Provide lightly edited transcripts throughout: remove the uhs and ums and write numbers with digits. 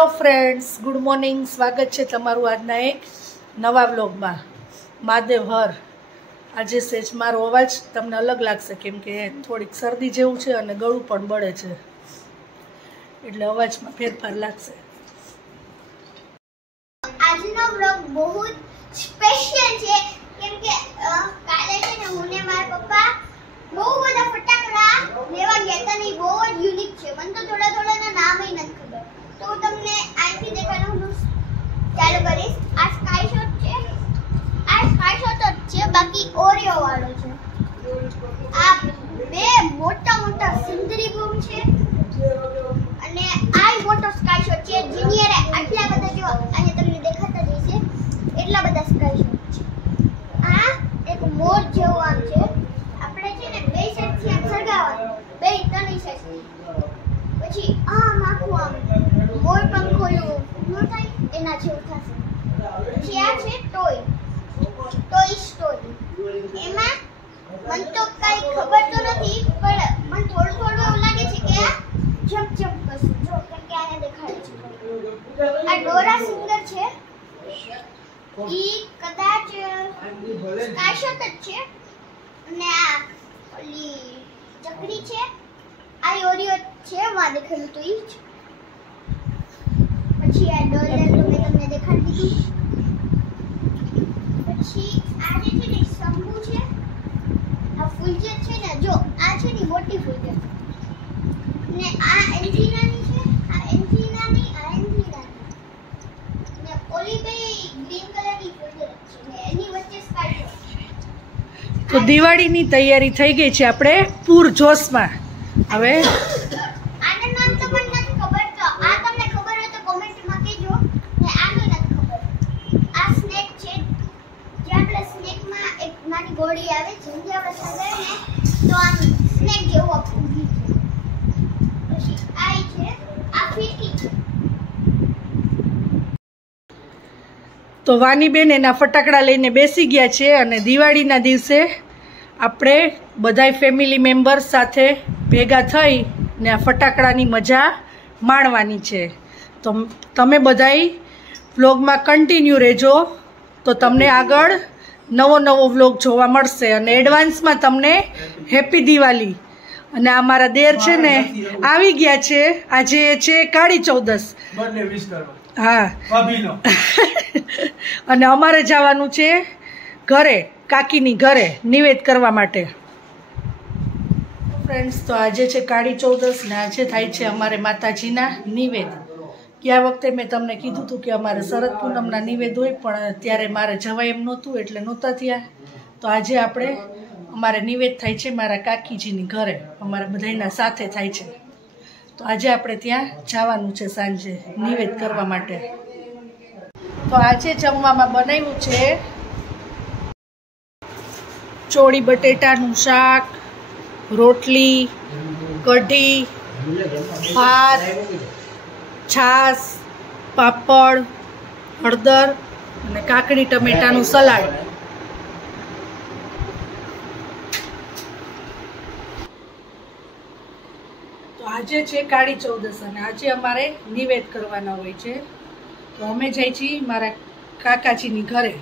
Hello friends, good morning. સ્વાગત છે તમારું આજના એક નવા વ્લોગમાં. મહાદેવ હર. આજે સેજ મારો અવાજ તમને અલગ લાગશે કેમ કે થોડીક શરદી જેવું છે અને ગળું પણ બળે છે, એટલે અવાજમાં ફેરફાર લાગશે. આજનો વ્લોગ બહુ સ્પેશિયલ છે કેમ કે કાલે છે ને હું ને મારા પપ્પા બહુ બધા ફટાકડા લેવા ગયા હતા ને બહુ જ યુનિક છે. મને તો થોડા થોડા નામ ય નથી ખબર, તો હું તમને અહીંથી દેખાડવાનું ચાલુ કરીશ. આ સ્કાય શોટ છે, આ સ્કાય શોટ જ છે, બાકી ઓરિયો વાળો છે. આ બે મોટા મોટા સિંદરી બૂમ છે અને આ મોટો સ્કાય શોટ છે. જીનિયર આટલા બધા જો અહીંયા તમને દેખાતા જ હશે એટલા બધા સ્કાય શોટ છે. આ એક મોર જેવું આમ છે, આપણે છે ને બે સાઈડથી આમ સળગાવવાનું, બે ત્રણ સાઈડથી. પછી આમ આખું આમ મોર પંખોલું નો થાય એના જેવું થશે. પછી આ છે ટોય સ્ટોરી. એમાં મને તો કઈ ખબર તો નથી પણ મને થોડું થોડું એવું લાગે છે કે આ જમ્પ કરશે. જો કેમ કે આને દેખાડે છે. આ ડોરા સિંગર છે, ઈ કદાચ સ્કાયશોટ જ છે. અને આ ઓલી ચકરી છે, આ ઓરિયો છે, માં દેખાડું તો ઈ જ. પછી આ ડોલર તો મેં તમને દેખાડી દીધું. પછી આ જે છે ને શંભુ છે, આ ફૂલજેત છે ને, જો આ છે ને મોટી ફૂલજેત ને આ એન્જીનાની છે, આ એન્જીનાની ને ઓલી બે ગ્રીન કલરની ફૂલજેત છે ને એની વચ્ચે સ્કાય છે. તો દિવાળીની તૈયારી થઈ ગઈ છે આપણે પૂરજોશમાં. હવે આનું નામ તો મને નથી ખબર, તો આ તમને ખબર હોય તો કોમેન્ટમાં કહેજો. ને આનું નથી ખબર. આ સ્નેક છે, જે આપણે સ્નેકમાં એક નાની ગોળી આવે છે, જે આપણે સગાય ને તો આમ સ્નેક જેવું આખું છે. પછી આ છે, આ ફીકી છે. તો વાનીબેન એના ફટાકડા લઈને બેસી ગયા છે અને દિવાળીના દિવસે આપણે બધાય ફેમિલી મેમ્બર્સ સાથે ભેગા થઈ ને આ ફટાકડાની મજા માણવાની છે. તો તમે બધાય વ્લોગમાં કન્ટિન્યુ રહેજો, તો તમને આગળ નવો વ્લોગ જોવા મળશે. અને એડવાન્સમાં તમને હેપી દિવાળી. અને આ મારા દેર છે ને આવી ગયા છે. આજે છે કાળી ચૌદસ. હા અને અમારે જવાનું છે ઘરે, કાકીની ઘરે નિવેદ કરવા માટે. ફ્રેન્ડ્સ, તો આજે છે કાળી ચૌદસ ને આજે થાય છે અમારે માતાજીના નિવેદ. ગયા વખતે મેં તમને કીધું હતું કે અમારે શરદ પૂનમના નિવેદ હોય, પણ ત્યારે મારે જવાય એમ નહોતું એટલે નહોતા થયા. તો આજે અમારે નિવેદ થાય છે મારા કાકીજીની ઘરે, અમારા બધાના સાથે થાય છે. તો આજે આપણે ત્યાં જવાનું છે સાંજે નિવેદ કરવા માટે. તો આજે જમવામાં બનાવ્યું છે ચોળી બટેટાનું શાક, રોટલી, કઢી, ભાત, છાશ, પાપડ, હળદર અને કાકડી ટમેટાનું સલાડ. તો આજે છે કાળી ચૌદસ અને આજે અમારે નિવેદ કરવાના હોય છે. તો અમે જઈ છીએ મારા કાકાજીની ઘરે,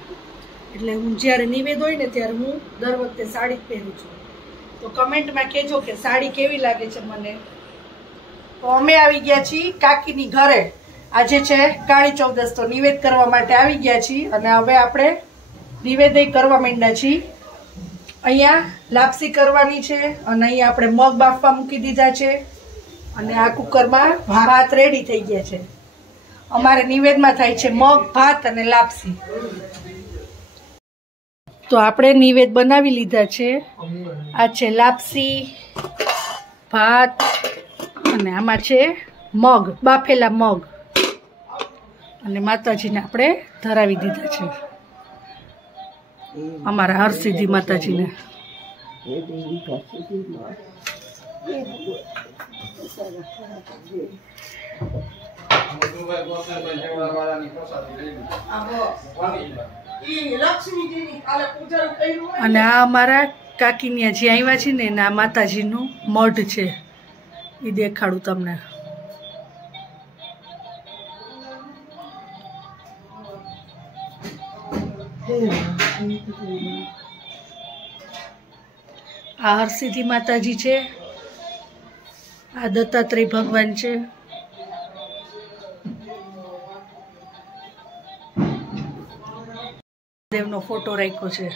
એટલે હું જ્યારે નિવેદ હોય ને ત્યારે હું દર વખતે સાડી પહેરું છું. તો કમેન્ટમાં કહેજો કે સાડી કેવી લાગે છે મને. તો અમે આવી ગયા છીએ કાકીની ઘરે. આજે છે કાળી ચૌદસ, તો નિવેદ કરવા માટે આવી ગયા છીએ અને હવે આપણે નિવેદ કરવા માંડ્યા છીએ. અહીંયા લાપસી કરવાની છે અને અહીંયા આપણે મગ બાફવા મૂકી દીધા છે અને આ કુકરમાં ભાત રેડી થઈ ગયા છે. અમારે નિવેદમાં થાય છે મગ, ભાત અને લાપસી. તો આપણે નિવેદ બનાવી લીધા છે. આ છે લાપસી, ભાત અને આમાં છે મગ, બાફેલા મગ, અને માતાજીને આપણે ધરાવી દીધા છે, અમારા હરસિદ્ધિ માતાજીને. અને આ અમારા કાકીની જે આવ્યા છે ને એના માતાજીનું મઢ છે, એ દેખાડું તમને. આ હરસિદ્ધિ માતાજી છે, આ દત્તાત્રેય ભગવાન છે, દેવનો ફોટો રાખ્યો છે.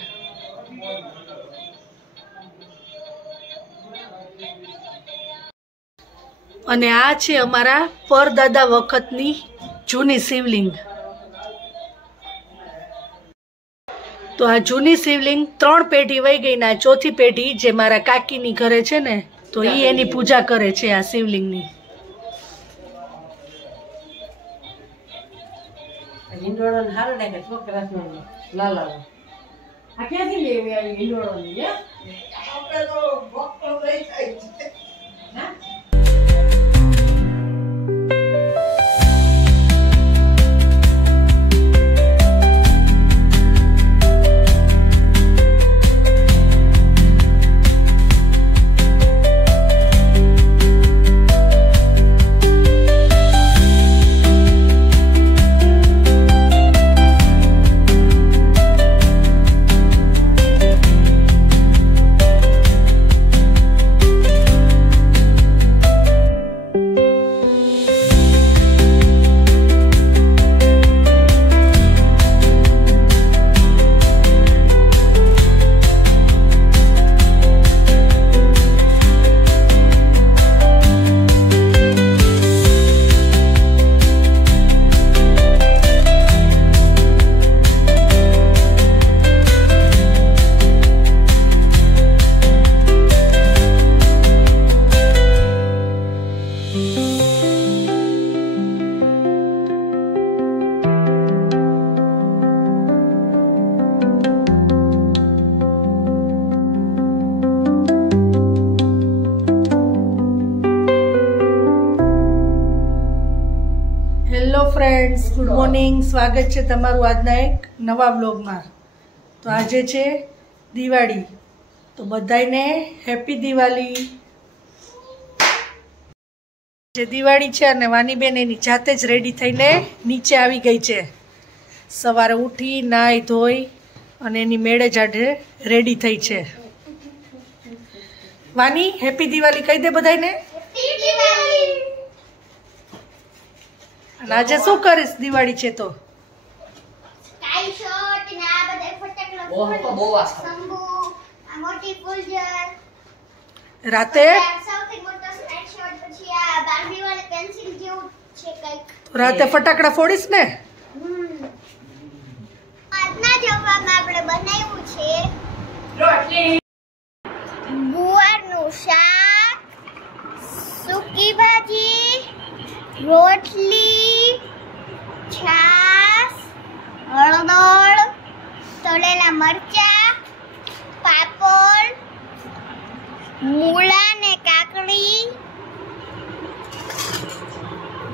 અને આ છે અમારા પરદાદા વખતની જૂની શિવલિંગ. તો આ જૂની શિવલિંગ 3 પેઢી વહી ગઈ ને આ ચોથી પેઢી જે મારા કાકીની ઘરે છે ને, તો એ એની પૂજા કરે છે આ શિવલિંગની. Friends, good morning. સ્વાગત છે તમારું આજના એક નવા બ્લોગમાં. તો આજે છે દિવાળી, તો બધાને હેપી દિવાળી. જે દિવાળી છે અને વાનીબેન એની જાતે જ રેડી થઈને નીચે આવી ગઈ છે. સવારે ઉઠી નાહી ધોઈ અને એની મેળે જાડે રેડી થઈ છે. વાની, હેપી દિવાળી કહી દે બધાને. અને આજે શું કરીશ? દિવાળી છે તો રાતે ફટાકડા ફોડીશ ને. આજના જમવામાં આપણે બનાવ્યું છે ગુવારનું શાક, સૂકી ભાજી, રોટલી, છાશ, હળદર, તળેલા મરચા, પાપડ, મૂળા ને કાકડી,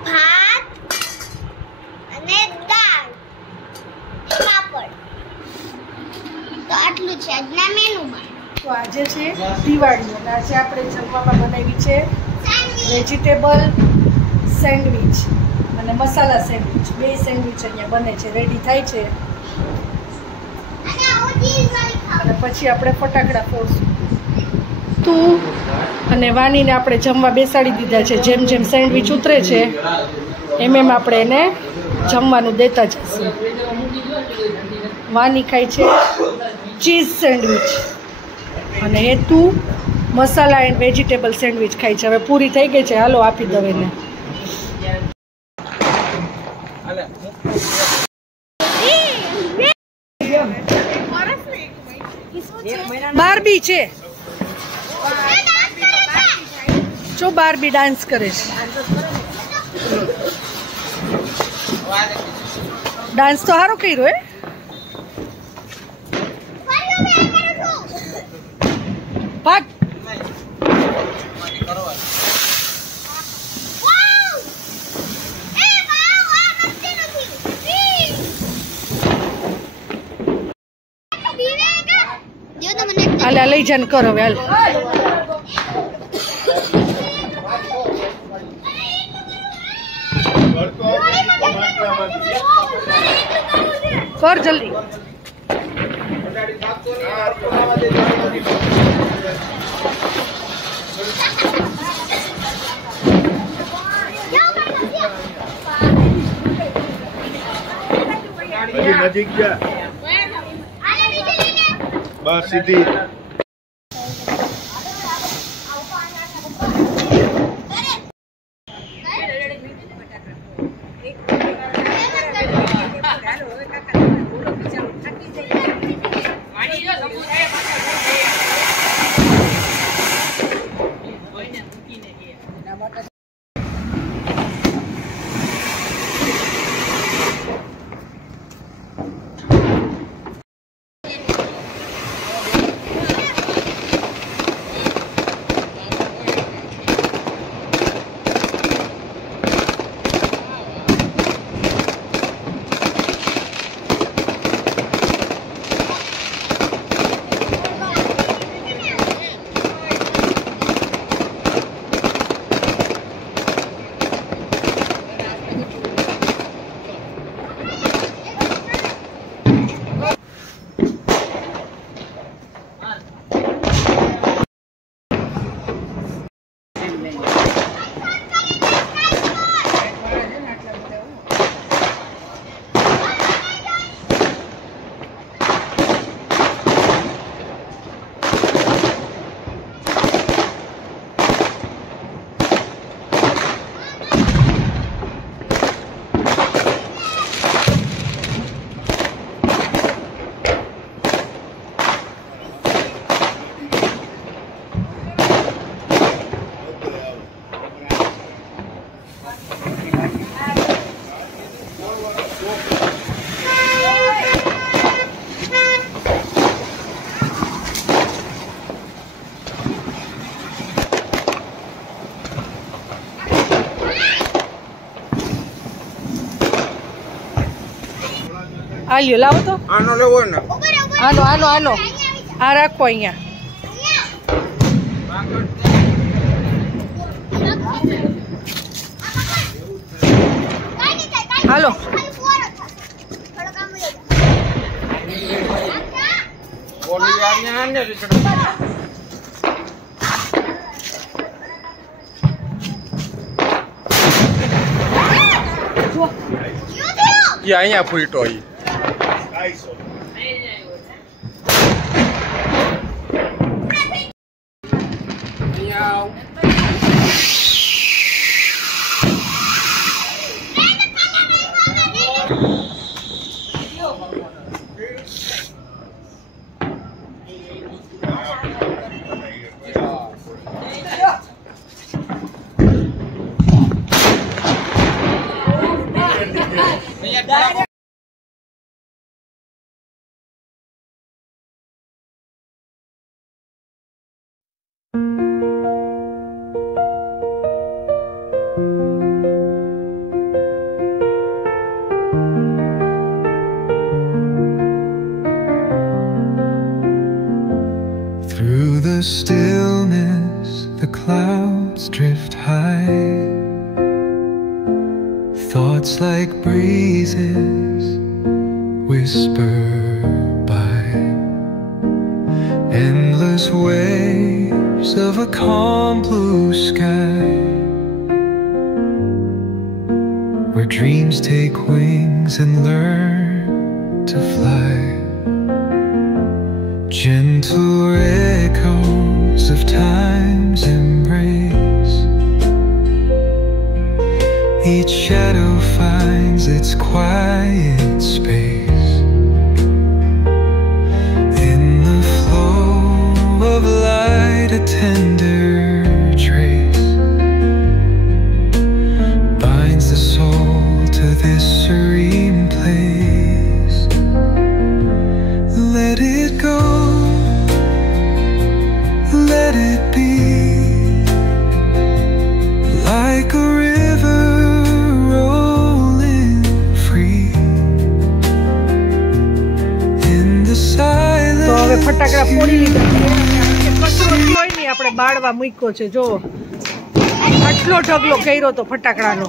ભાત અને દાળ, પાપડ. તો આટલું છે આજના મેનુમાં. તો આજે છે દિવાળી અને આજે આપણે જમવામાં બનાવી છે વેજીટેબલ સેન્ડવિચ અને મસાલા સેન્ડવિચ. 2 સેન્ડવિચ અહીંયા બને છે, રેડી થાય છે. અને પછી આપણે ફટાકડા ફોડશું. તું અને વાનીને આપણે જમવા બેસાડી દીધા છે. જેમ જેમ સેન્ડવિચ ઉતરે છે એમ એમ આપણે એને જમવાનું દેતા જઈશું. વાની ખાય છે ચીઝ સેન્ડવિચ અને હેતુ મસાલા એન્ડ વેજીટેબલ સેન્ડવિચ ખાય છે. હવે પૂરી થઈ ગઈ છે, હાલો આપી દઉં એને. બાર્બી છે, જો બાર્બી ડાન્સ કરે છે. ડાન્સ તો સારો કર્યો હે. ભાગ. હાલ લઈ જાને કર હવે. હાલ કર જલ્દી. નજીક જા બસ સીધી આલ્યો લાવો તો આનો લેવો ને આનો આનો આનો આ રાખો અહીંયા હાલો બોલી આને આને ये અહીંયા ફૂટો ઈ Through the stillness, the clouds drift high. Thoughts like breezes whisper by. Endless waves of a calm blue sky, where dreams take wings and learn to fly. Gentle echoes of time's embrace. Each shadow finds its quiet space. In the flow of light, a tender trace binds the soul to this serene place. Let it go. Let it be like a river rolling free in the silence. તો હવે ફટાકડા ફોડી લીધા કચરો હોય ને આપણે બાળવા મૂક્યો છે જો આટલો ઢગલો કર્યો તો ફટાકડાનો